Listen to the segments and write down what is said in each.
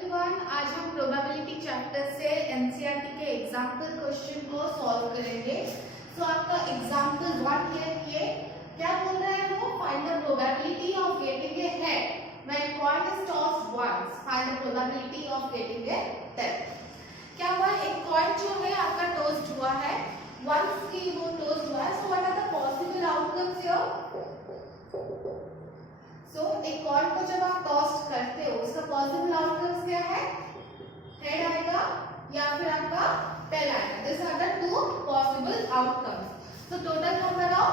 Everyone, आज हम probability chapter से एनसीईआरटी के एग्जाम्पल क्वेश्चन को सॉल्व करेंगे। तो आपका एग्जाम्पल 1 है, ये क्या बोल रहा है वो, find the probability of getting a head when coin is tossed once, find the probability of getting a tail. क्या हुआ, एक कॉइन जो है आपका टॉस्ड हुआ है, वंस की वो टॉस्ड हुआ है। So what are the possible outcomes here? So एक कॉइन को जब आप टॉस करते हो उसका पॉसिबल आउटकम्स क्या है? हेड आएगा या फिर आपका टेल आएगा। This are the two possible outcomes. So total number of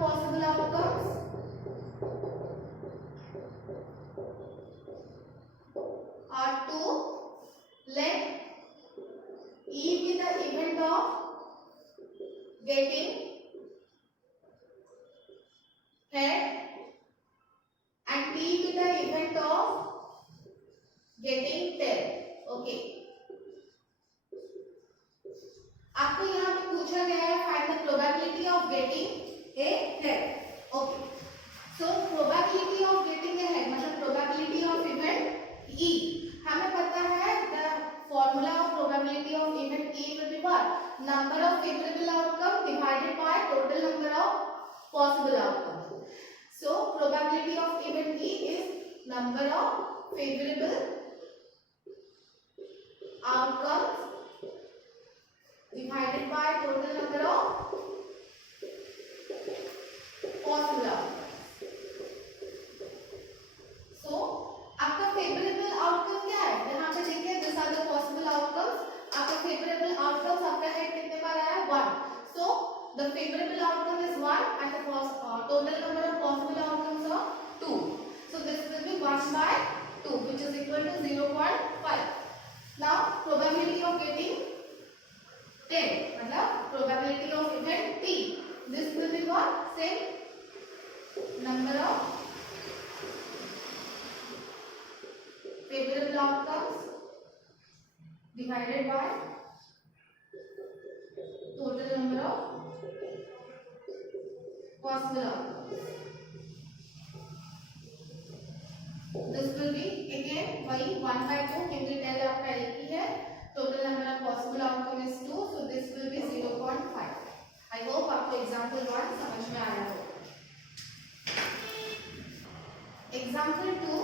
possible outcomes are to let E be the event of getting head and T be the event of getting tail. Okay. आपको यहाँ पे पूछा गया है find the probability of getting a head. Okay, so probability of getting a head मतलब probability of event E। हमें पता है the formula of probability of event E will be what, number of favourable outcome divided by total number of possible outcome. So probability of event E is number of favorable outcomes divided by total number of possible outcomes. So आपका favorable outcome क्या है? यहाँ पे देखिए these are the possible outcomes. आपका favorable outcomes आपका head कितने बार आया? 1. So the favorable outcome is 1 and the total number of possible outcomes are 2. So this will be 1 by 2 which is equal to 0.5. Now probability of getting 10 मतलब probability of event T. This will be what? Same number of favorable outcomes divided by total number of possible outcomes. This will be again वही 1 by 2 क्योंकि tell आपका एक ही है। Total number of possible outcome is 2, so this will be 0.5. I hope आपको example 1 समझ में आया हो। Example 2,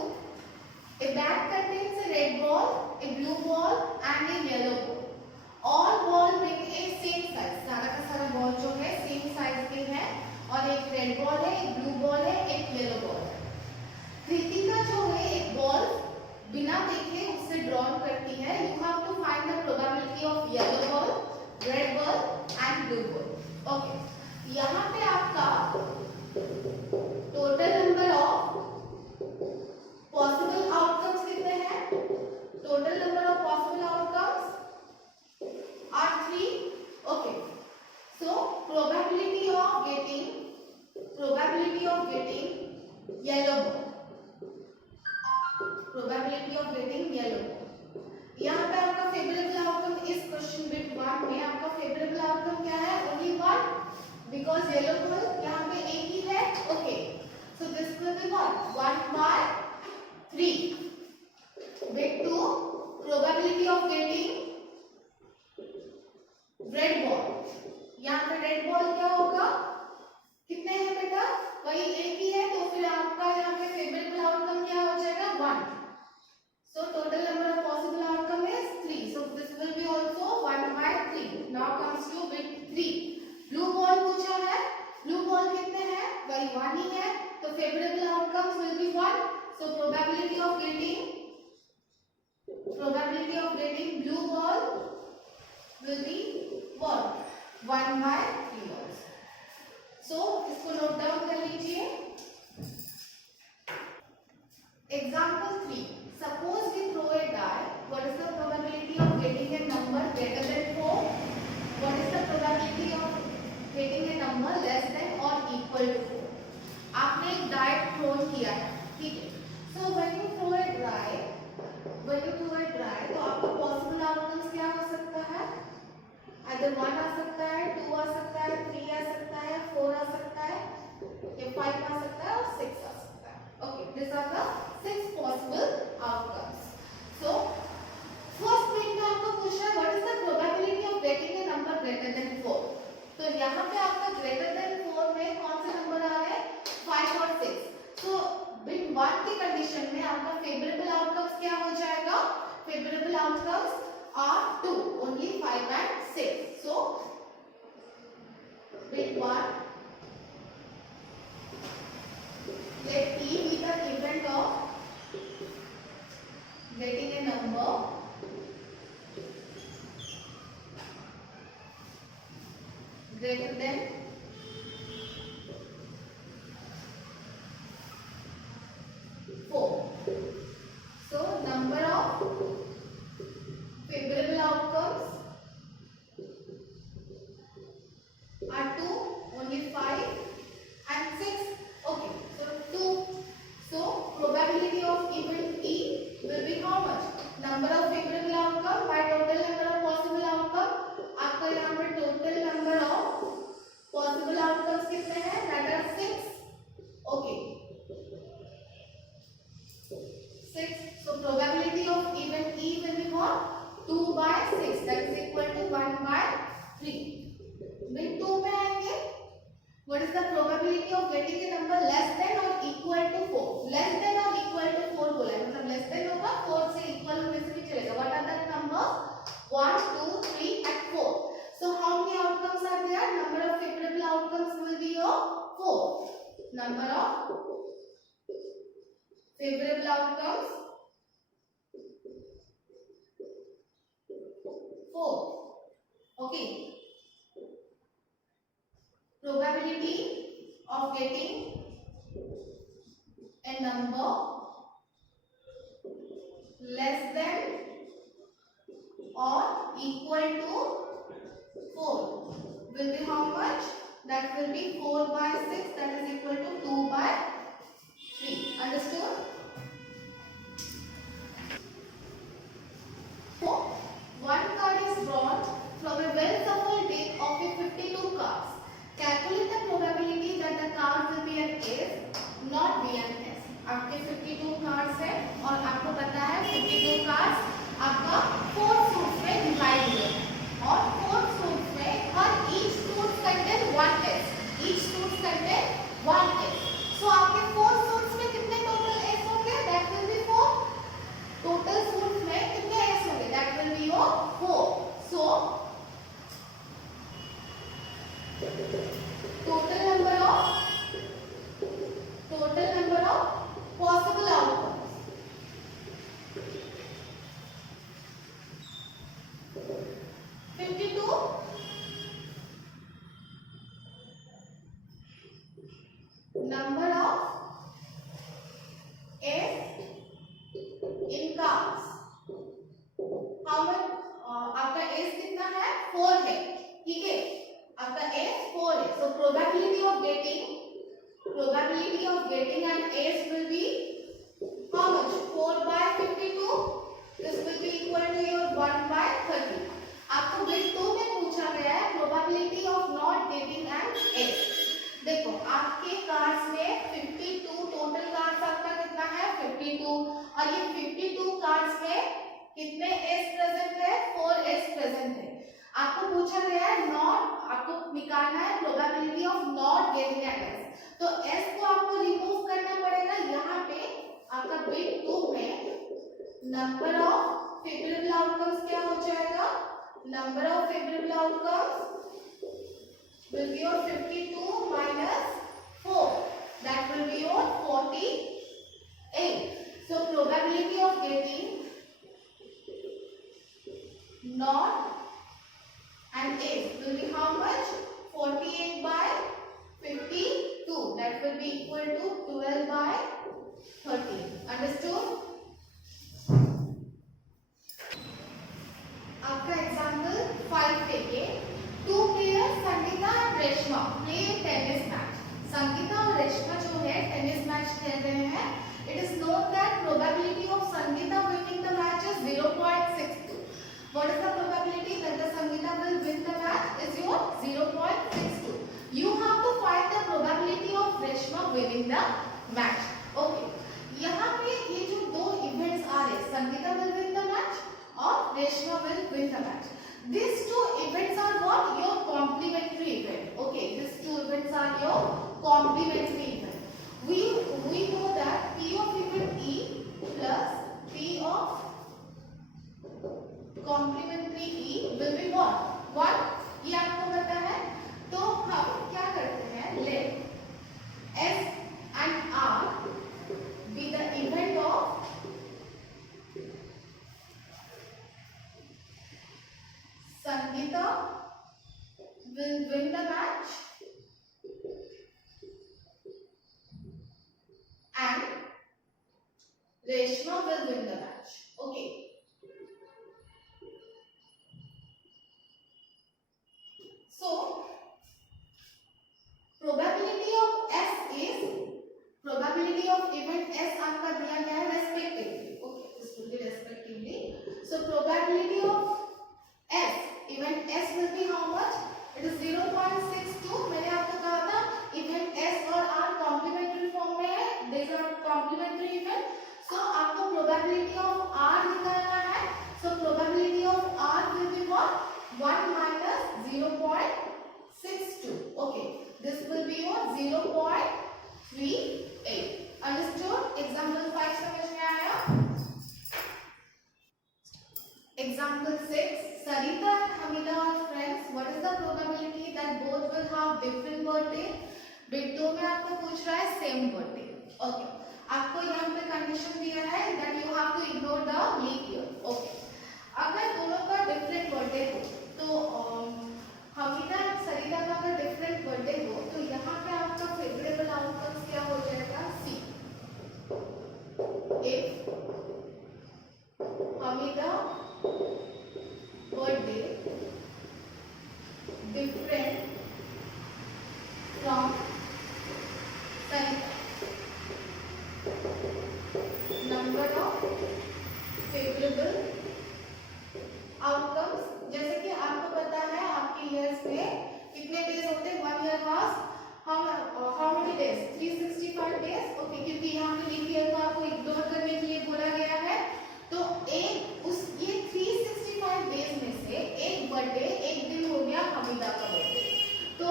a bag contains a red ball, a blue ball and a yellow ball. All ball being a same size. सारा का सारा ball जो है सेम साइज के हैं और एक रेड बॉल है, एक ब्लू बॉल है, एक येलो बॉल है। प्रीति का जो है एक बॉल बिना देखे उससे ड्रॉन करती है। You have to find the probability of yellow ball, red ball and blue ball. Okay, यहाँ पे आपका total number of possible outcomes कितने हैं? Total number of possible outcomes are 3. Okay, so probability of getting yellow ball, probability of getting yellow ball। यहाँ पे आपका favorable outcome इस question bit 1 में आपका favorable outcome क्या है? only 1 because yellow ball यहाँ पे एक ही है। Okay, so this will be what, 1 by 3। bit 2, probability of getting red ball. यहाँ पे रेड बॉल क्या होगा, कितने हैं बेटा? वही एक ही है, तो फिर आपका यहाँ पे फेवरेबल आउटकम क्या हो जाएगा? 1. सो total number of possible outcome is 3. So this will be also 1 by 3. Now comes two bit 3। Blue ball पूछा है, ब्लू बॉल कितने हैं? वही 1 ही है, तो favourable outcomes will be 1. So probability of getting blue ball will be 1 by 3 balls. So इसको note down कर लीजिए। Example 3, suppose we throw a die. What is the probability of getting a number greater than 4? What is the probability of getting a number less than or equal to 4? आपने एक die throw किया है, ठीक है? So when you throw a die, तो आपका possible outcomes क्या हो सकता है? either 1 आ सकता है, 2 आ सकता है, 3 आ सकता है, 4 आ सकता है, या 5 आ सकता है और 6 आ सकता है। Okay, these are the 6 possible outcomes. So first point में आपको पूछा है what is the probability of getting a number greater than 4। तो यहाँ पे आपका ग्रेटर देन 4 में कौन से नंबर आ रहे हैं 5 और 6। तो बिट 1 की कंडीशन में आपका फेवरेबल आउटकम्स क्या हो जाएगा, favourable outcomes are 2 only 5 and 6। So bit 1 let P be the event of getting a number greater than 4. So number of favorable outcomes are 2, only 5 and 6. Okay, so 2. So probability of event E will be how much? Number of favorable outcome by total number of possible outcome. आपका यहाँ पे total number of possible outcomes कितने हैं? That are 6. Okay, 6. So probability of event E will be what? 2 by 6. That is equal to 1 by 3. Bit 2 में आएंगे. What is the probability of getting a number less than or equal to 4? Less than or equal to 4 बोला है, मतलब less than होगा 4 से equal होने से भी चलेगा. What are the numbers? 1, 2, 3 and 4. So how many outcomes are there? Number of favorable outcomes will be your 4. Number of favorable outcomes 4. Okay. Probability of getting a number less than or equal to 4 will be how much? That will be 4 by 6, that is equal to 2 by 3. Understood? So, one card is drawn from a well-shuffled deck of a 52 cards. Calculate the probability that the card will be an ace, not be an ace. आपके 52 cards हैं और आपको पता है 52 cards आपका 4 suits में divide हुए हैं और 4 सूट्स में हर each suit contain 1 ace, each suit contain 1 ace. So आपके 4 सूट्स में कितने टोटल एस होंगे? That will be 4. Total suits में कितने एस होंगे? That will be your 4. So total number of possible outcomes 52. Number of S in cards. How much? आपका S कितना है? 4 है. ठीक है, आपका S 4 है. So probability of getting an S will be how much? 4 by 52. This will be equal to your 1 by 30. आपको bit 2 में पूछा गया है probability of not getting an S. देखो आपके कार्ड्स में 52 टोटल कार्ड्स आपका कितना है? 52. और ये 52 कार्ड्स में कितने S प्रेजेंट है? 4 S प्रेजेंट है. आपको पूछा गया है नॉट, आपको निकालना है probability of not getting an S. तो एस को आपको रिमूव करना पड़ेगा. यहाँ पे आपका बिट 2 में नंबर ऑफ फेवरेबल आउटकम्स क्या हो जाएगा? Number of favourable outcomes will be your 52 minus 4. That will be your 48. So probability of getting not and S will be how much? 48 by 52. That will be equal to 12 by 30. Understood? आपका example 5 देखिए. 2 players Sangeeta और Reshma play tennis match. Sangeeta और रेशमा जो है tennis match खेल रहे हैं. It is known that probability of Sangeeta winning the match is 0.62. What is the probability that the Sangeeta will win the match? Is your 0.62. You have to find the probability of Reshma winning the the match. These two events are what? Your complementary event. Okay, these two events are your complementary event. We know that P of event E plus P of complementary E will be what? 1. ये आपको पता है. तो हम क्या करते हैं? Let S and R be the event of Sangeeta will win the match and Reshma will win the match. Okay. So probability of S is probability of event S आपका दिया गया है respectively. Okay, this will be respectively. So probability of S event S will be how much? It is 0.62. मैंने आपको कहा था event S और R complementary form में है. These are complementary event. So आपको probability of R निकालना है. So probability of R will be what? 1 minus 0.62. Okay, this will be your 0.38. Understood? Example 5 समझ में आया? Example 6. Sarita and Hamida are friends. What is the probability that both will have different birthday? Bit 2 में आपको पूछ रहा है same birthday. Okay. आपको यहाँ पे कंडीशन दिया है that you have to ignore the leap year. Okay. अगर दोनों का different birthday हो तो हमीदा और सरिता का अगर different birthday हो तो यहाँ पे आपका favorable outcomes क्या हो जाएगा? C. If Hamida birthday different from Sarita, number of favorable outcomes. जैसे कि आपको पता है आपके ईयर्स में कितने डेज होते हैं? 1 year has how many days? 365 days. Okay, क्योंकि यहाँ पे लीप ईयर को आपको इग्नोर करने के लिए बोला गया है. तो एक उस ये 365 डेज में से एक बर्थडे एक दिन हो गया हमीदा का बर्थडे. तो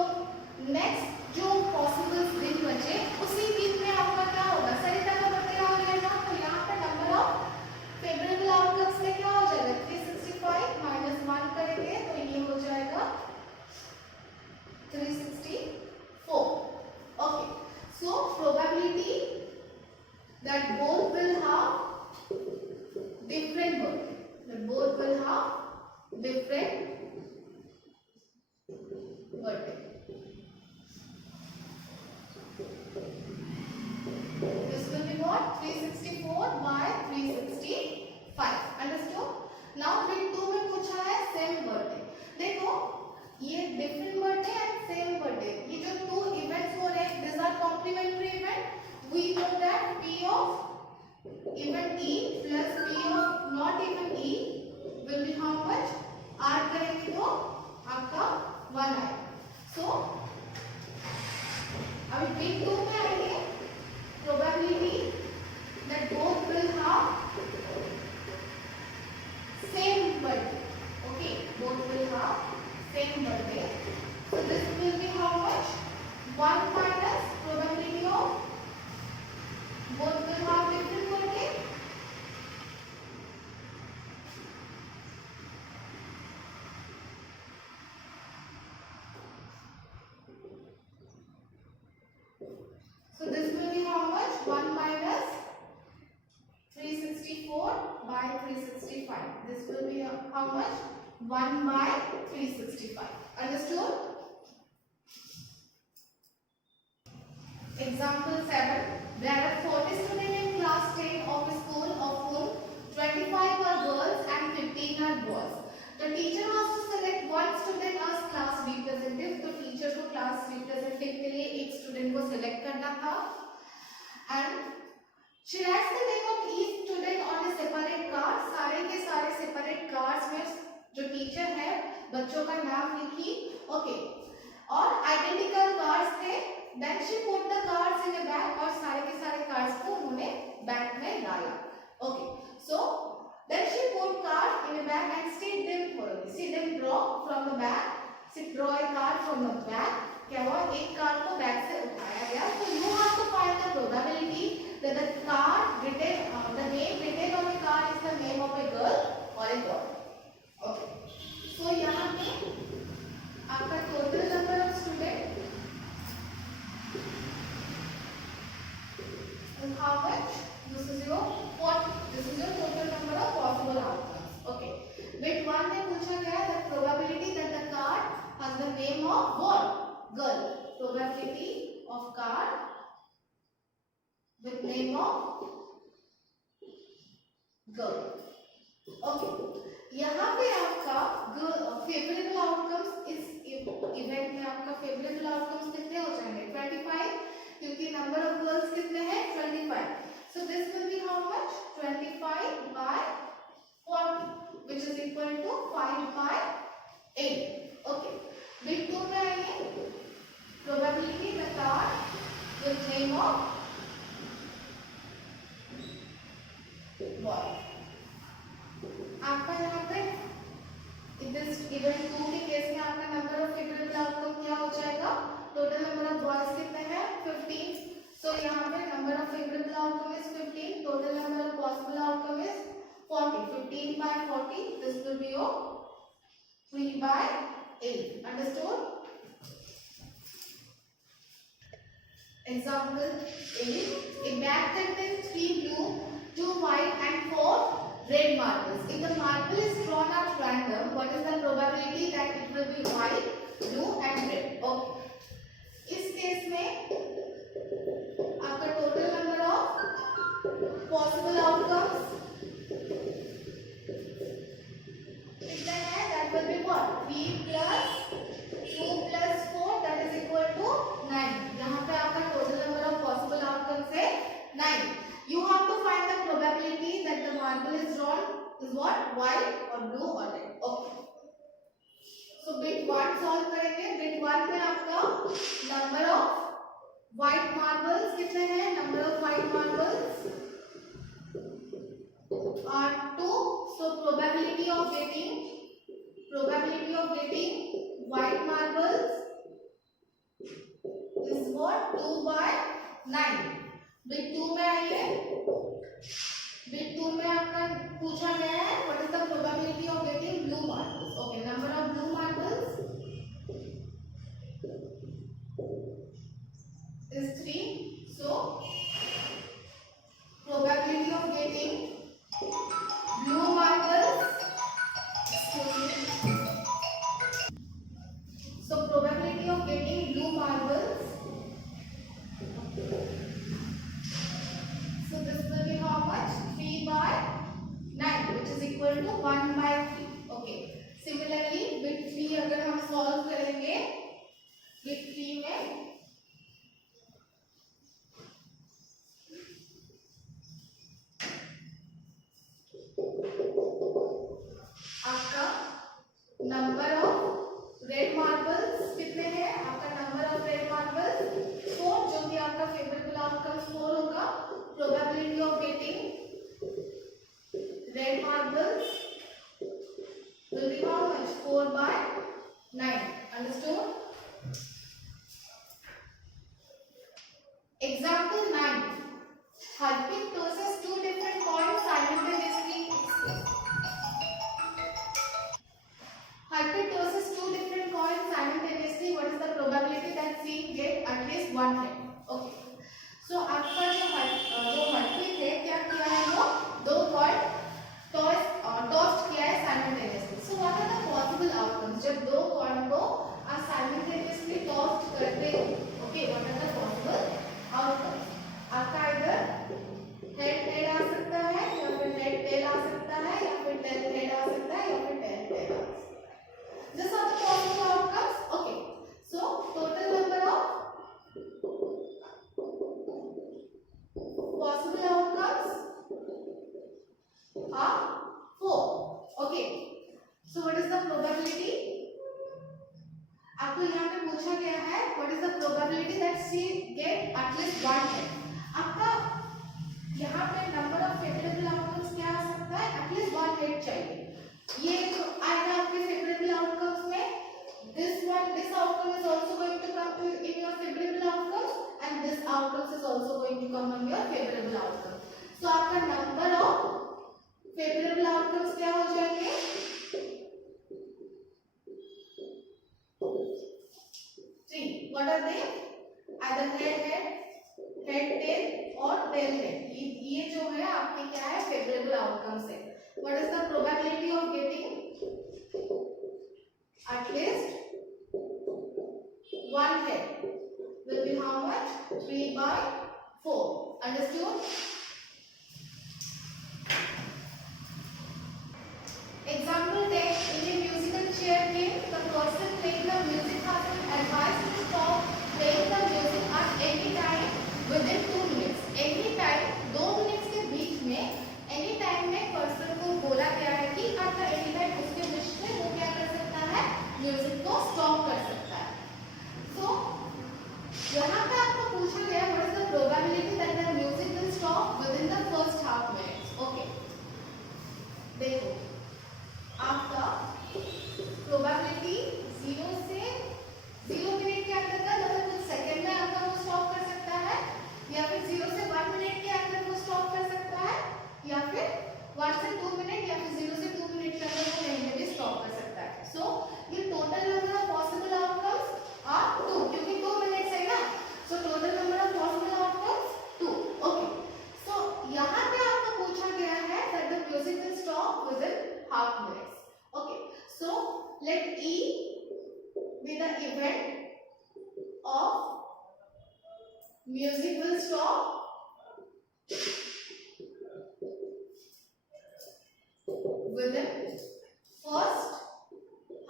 नेक्स्ट जो पॉसिबल दिन बचे उसी दिन में आपका क्या होगा? सरिता का बर्थडे हो जाएगा. तो यहाँ पे नंबर ऑफ फेवरेबल आउटकम्स में क्या हो जाएगा? 365 माइनस 1 करेंगे तो ये हो जाएगा 364. Okay, so probability that both will have different birthday. That both will have different birthday. This will be what? 364 by 365. Understood? Now bit 2 में पूछा है same birthday. देखो ये different birthday and same birthday. ये जो two events हो रहे हैं, these are complementary event. We know that P of event E plus P of not event E will be how much? R करेंगे तो आपका 1 आएगा. So अभी bit 2 में आएंगे probability that both will have same birthday. Okay, both will have same birthday. So this will be how much? 1 minus probability of both will have different birthday. So this will be how much? 1 minus 364 by 365. This will be how much? 1 by 365. Understood? Example 7. There are 40 students in class 10 of a school of whom 25 are girls and 15 are boys. The teacher has to select one student as class representative. तो teacher को class representative के लिए एक student को select करना था. And she writes the name of each student on a separate card. सारे के सारे separate cards में जो टीचर है बच्चों का नाम लिखी. Okay. और identical cards थे. Then she put the cards in a bag और सारे के सारे cards को उन्होंने बैग में डाला. Okay. So then she put cards in a bag and stayed them for a from the back, draw a card from the back, क्या हुआ एक कार्ड को बैक से उठाया गया, so you have to find the probability that the card written the name written on the card is the name of a girl or a boy. Okay, so यहाँ पे आपका total number of student is how much? This is your 40. This is your total number of possible outcomes. Okay, bit 1 में पूछा गया the probability that the card has the name of what? Girl. Probability of card with name of girl. Okay. यहाँ पे आपका favorable outcomes इस event में आपका favorable outcomes कितने हो जाएंगे 25, क्योंकि number of girls कितने हैं 25. So this will be how much 25 by 40, which is equal to 5 by 8. Okay. Bit 2 में आइए, probability the card with name of boy. आपका यहाँ पे इस इवेंट 2 के केस में आपका नंबर ऑफ फेवरेबल आउटकम क्या हो जाएगा, टोटल नंबर ऑफ बॉयज कितने हैं 15. सो यहाँ पे number of favourable outcome is 15, total number of possible outcome is 40. 15 by 40, this will be your 3 by 8. Understood? Example A. A bag contains 3 blue, 2 white and 4 red marbles. If the marble is drawn at random, what is the probability that it will be white, blue and red? Okay. इस case में आपका total number of possible outcomes कितना है? That will be what? 3 plus 2 plus 4, that is equal to 9. यहाँ पे आपका total number of possible outcomes है 9. You have to find the probability that the marble is drawn is what? White or blue or red. Okay. So bit 1 solve करेंगे. Bit 1 में आपका number of white marbles कितने हैं? Number of white marbles are 2. So probability of getting white marbles is what? 2 by 9. Bit 2 में आइए. Bit 2 में आपका पूछा गया है what is the probability of getting blue marbles. Okay, number of blue marbles is 3. So probability of getting blue marbles, so probability of getting blue marbles, so this will be how much 3 by 9, which is equal to 1 by 3. Okay, similarly bit 3 अगर हम solve करेंगे, bit 3 में आपका number of red marbles कितने हैं? आपका number of red marbles 4, जो कि आपका फेवरेबल आउटकम 4 होगा. Probability of getting red marbles will be how much? 4 by 9. Understood? Example 9. Harpreet tosses 2 different coins simultaneously. Harpreet tosses 2 different coins simultaneously. What is the probability that she get at least one head? Okay. So आपका जो Harpreet है क्या किया है, वो 2 coin toss किया है simultaneously. So what are the possible outcomes? जब 2 कॉइन को आप simultaneously टॉस करते हो, okay, what are the possible outcomes? आपका इधर हेड टेल आ सकता है, या फिर हेड टेल आ सकता है, या फिर टेल हेड आ सकता है, या फिर टेल टेल आ सकता है. These are the possible outcomes. Okay. So total number of possible outcomes are 4. Okay. So what is the probability? आपको यहाँ पे पूछा गया है what is the probability that she get at least one head. आपका यहाँ पे number of favorable outcomes क्या आ सकता है? at least one head चाहिए. ये जो आएगा आपके favorable outcomes outcomes is also going to come on your favorable outcome. So आपका number of favorable outcomes क्या हो जाएंगे? 3. What are they? Either head, tail और tail head. ये जो है आपके क्या है? Favorable outcomes है. What is the probability of getting at least one head? Will be how much? 3/4. Understood? Example 10. In a musical chair game, the person playing the music has been advised to stop playing the music at any time within 2 minutes. Any time 2 minutes के बीच में any time में person को बोला गया है कि at the any time उसके बीच में वो क्या कर सकता है? म्यूजिक को स्टॉप कर सकता है. So यहाँ पे आपको पूछा गया what is the probability that the music will stop within the first half minutes. Okay. देखो आपका प्रोबेबिलिटी 0 से 0 मिनट के अंदर का मतलब कुछ सेकंड में आपका वो स्टॉप कर सकता है या फिर 0 से 1 मिनट के अंदर वो स्टॉप कर सकता है या फिर 1 से 2 मिनट या फिर 0 से 2 मिनट के अंदर वो कहीं में भी स्टॉप कर सकता है. सो ये total number of possible outcomes are 2 क्योंकि 2 मिनट्स है ना. So total number of possible outcomes 2. Okay. So यहाँ पे आपको पूछा गया है that the music will stop within half minutes. Okay, so let E be the event of music will stop within first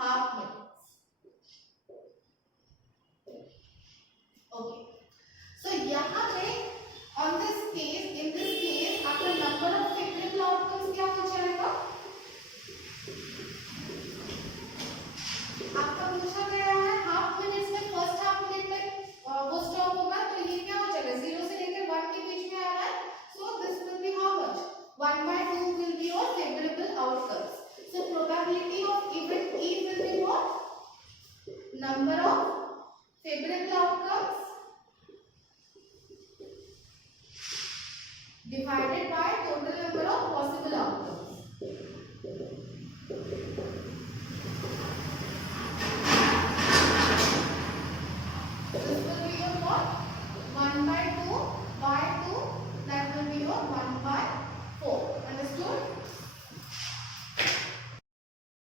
half minutes. Okay, so यहाँ पे on this case, in this case, आपका number of favorable outcomes क्या हो जाएगा? आपका पूछा गया है हाफ मिनट्स में फर्स्ट हाफ मिनट में वो स्टॉप होगा तो ये क्या हो जाएगा 0 से लेकर 1 के बीच में आ रहा है. So this will be how much 1/2 will be your favorable outcomes. So probability of event E will be what? Number of favorable outcomes divided